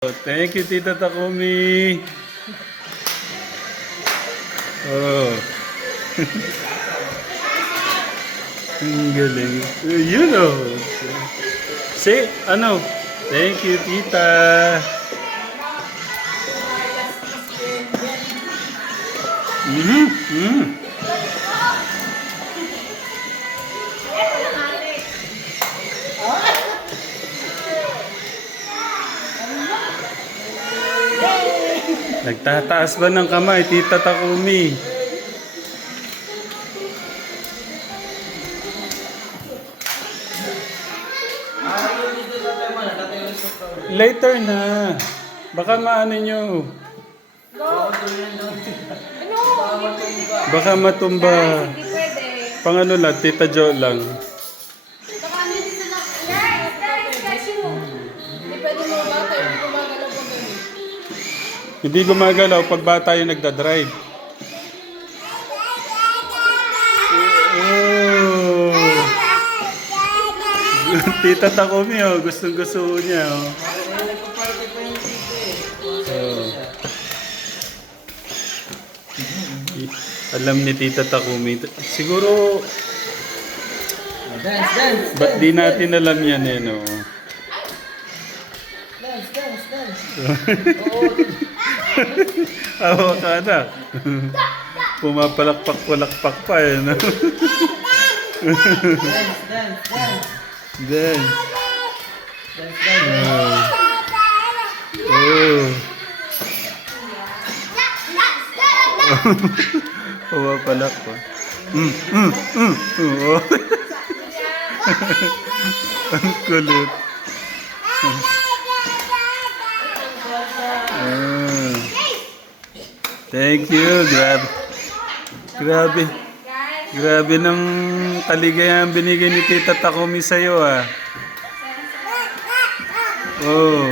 Thank you, Tita Takumi. Oh. Ang galing. You know. Say, ano? Thank you, Tita. Nagtataas ba ng kamay, Tita Takumi? Later na. Baka maano nyo. Baka matumba. Hindi pwede. Pang ano lang, Tita Jo lang. Baka ano dito na. Guys, kasi mo. Hindi pwede mo bata. Hindi gumagalaw pa ganun. Hindi gumagalaw pag bata yung nagdadrive. Oh. Tita Takumi, oh. Gustong gusto niya. Oh. Alam ni Tita Takumi. Siguro, ba't di natin alam yan eh, no? Awa ka na. Pumapalakpak-palakpak pa eh, no? Dance. Oh. Pumapalakpak. Oh. Ang kulit. Thank you. Grabe. Grabe ng kaligayahan binigay ni Tita Takumi sa'yo, ah. Oh.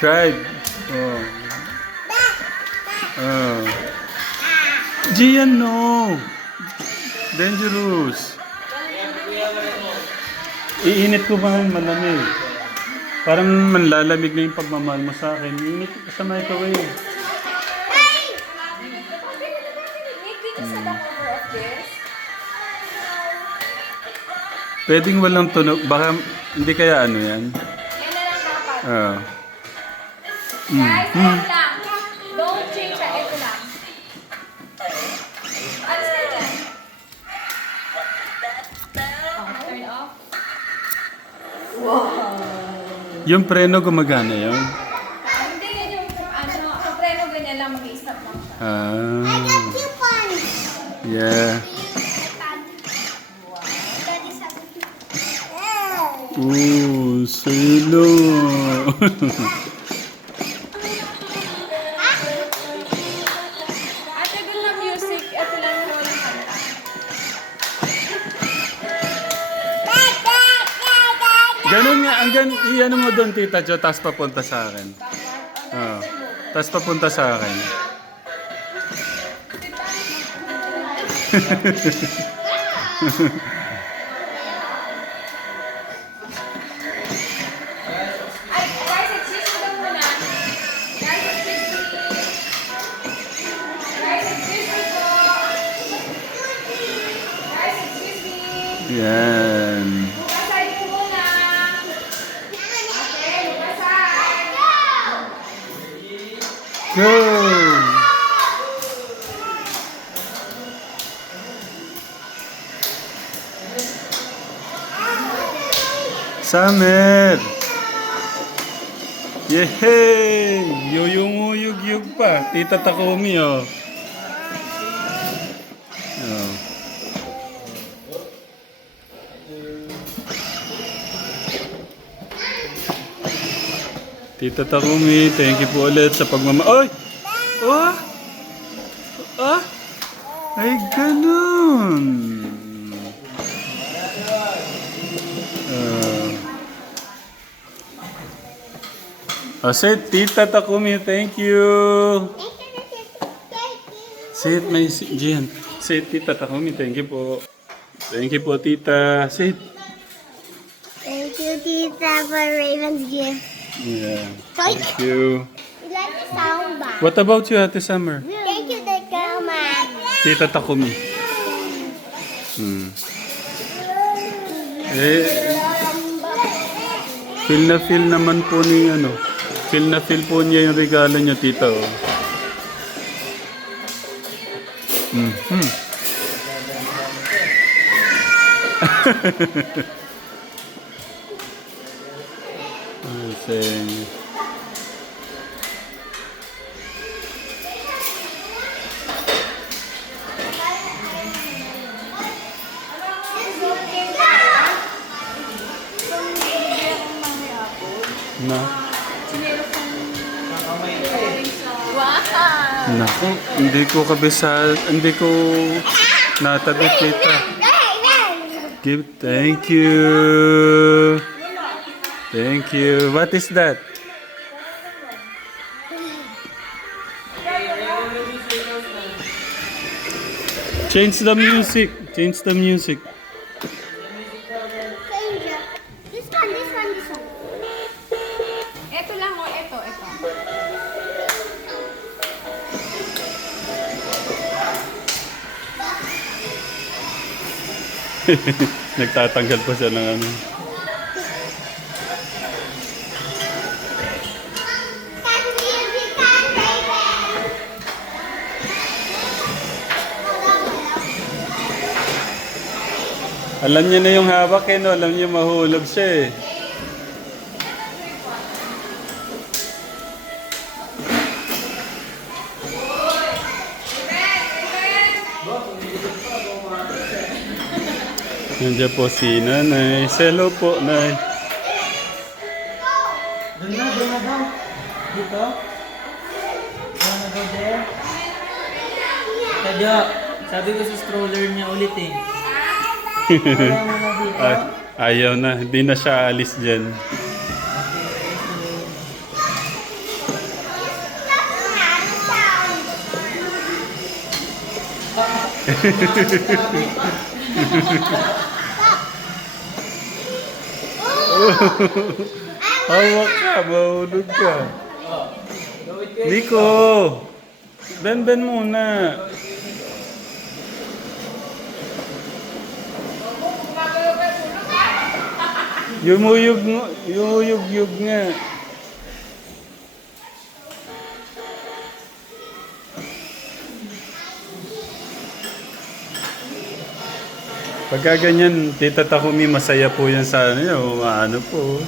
Tried. Oh. Oh. Gian, no. Dangerous. Iinit ko ba malamig? Parang manlalamig na yung pagmamahal mo sa akin. Iinit ko sa microwave. Pwedeng walang tunog. Baka hindi kaya ano yan? Yan na lang dapat. Oo. Guys, ito lang. Don't change that. Ito lang. Ano na yan? Turn off. Wow. Yung preno gumagana yun? Hindi yan yung ano. Ang preno ganyan lang. Mag-i-stop lang siya. Ah. Yeah. Ooh, silo. Ate, doon na music. Ito lang yung walang kanta. Ganun nga, iyan mo doon, Tita Jo, tapos papunta sa akin. Oo. Tapos papunta sa akin. Ay, guys, excuse me lang muna. Guys, excuse me. Guys, excuse me po. Guys, excuse me. Yan. Hugasan po muna. Okay, hugasan. Go! Summer! Yehey! Yuyong-uyug-yug pa. Tita Takumi, oh. Oh. Tita Takumi, thank you po ulit sa pagmama... Ay! Oh! Ah! Ay, ganun! Say, Tita Takumi, thank you. Say it, my Gian. Say it, Tita Takumi, thank you po. Thank you po, Tita. Say it. Thank you, Tita, for Raven's gift. Yeah. Thank you. You like the sound bar? What about you, Ate Summer? Thank you, the camera. Tita Takumi. Feel naman po ni ano. Feel po niya yung regalo niya, tita. Oh. Saying. Na. Wow! Naku, hindi ko natabi, tita. Thank you. Thank you. What is that? Change the music. Change the music. This one. Ito lang o, ito. Nagtatanggal pa siya ng ano. Alam niya na yung hawak eh, no? Alam niya mahulog siya eh. Nandiyan po si Nanay. Hello po, Nay. Doon na daw. Dito. Doon na daw there. Tadya, sabi ko sa stroller niya ulit eh. Wala mo na dito. Ayaw na. Hindi na siya alis dyan. Hawak ka, mahulog ka. Nico! Ben muna. Yumuyug nga. Pagka ganyan, Tita Takumi, masaya po yan sa ano yun. Ano po.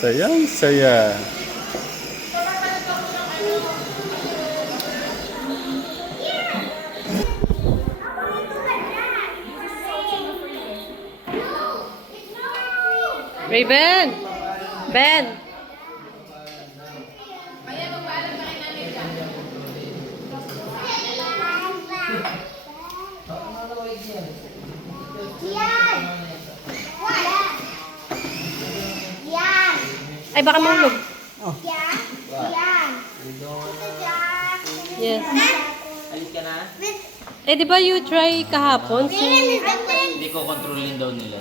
Sayang saya. Raven! Ben! Yan! Yan! Ay, baka mahulog. Yan! Yan! Yes. Alis ka na? Eh, di ba you try kahapon? Hindi ko kontrolin daw nila.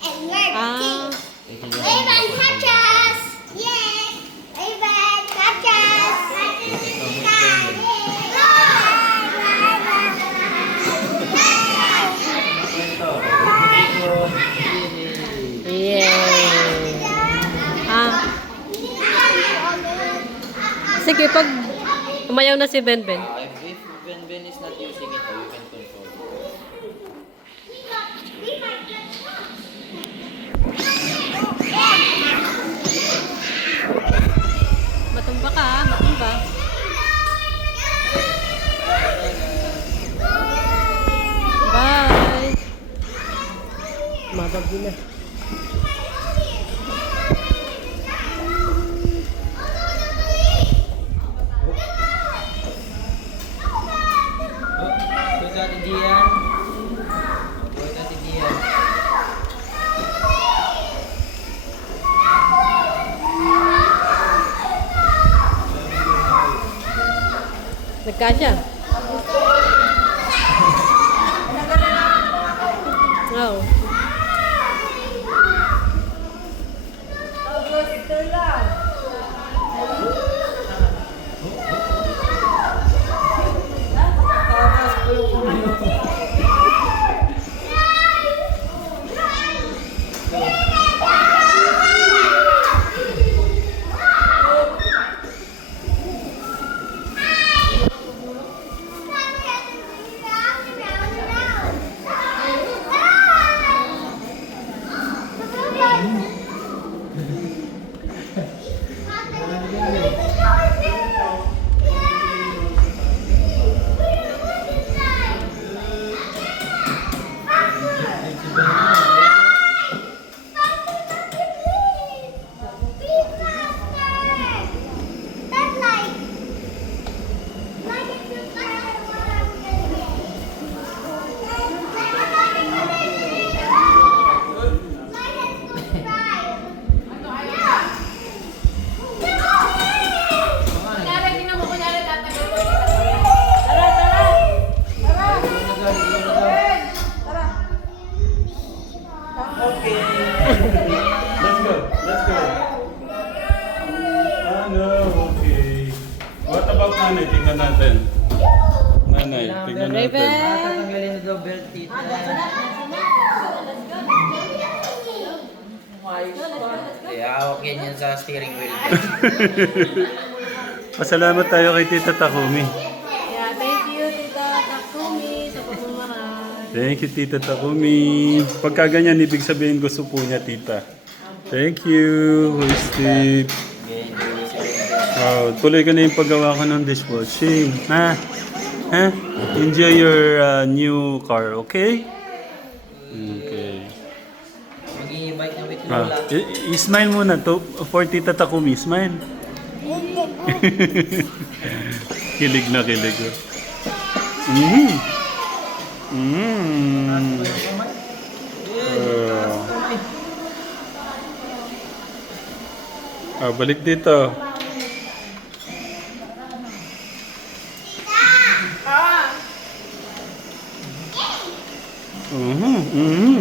And we're Ah, Raven, catch us! Yes! Raven, catch us! yeah. Ah, sige, pag umayaw na si Ben. If Ben is not using it, you can control it. Matumba ka, matumba. Bye! Mabag na. Ito Ate Gian. Ito Ate Gian. Nagkasya. Okay. Let's go. Let's go. Ano, okay. What about nanay? Tingnan natin. Nanay, tingnan natin. Tatanggalin na daw belt tita. Kaya hawak yan sa steering wheel. Pasalamat tayo kay Tita Takumi. Yeah, thank you, Tita Takumi, sa pagmamahal. Thank you, Tita Takumi. Pagka ganyan, ibig sabihin gusto po niya, Tita. Thank you, Hoy Steve. Wow, tuloy ka na yung paggawa ko ng dishwashing. Ha? Ha? Enjoy your new car, okay? Okay. Mag-i-bike na with Ah, Lola. smile muna to for Tita Takumi. Smile. Kilig na kilig. Mm. Mm. Balik dito. Mhm. Mhm.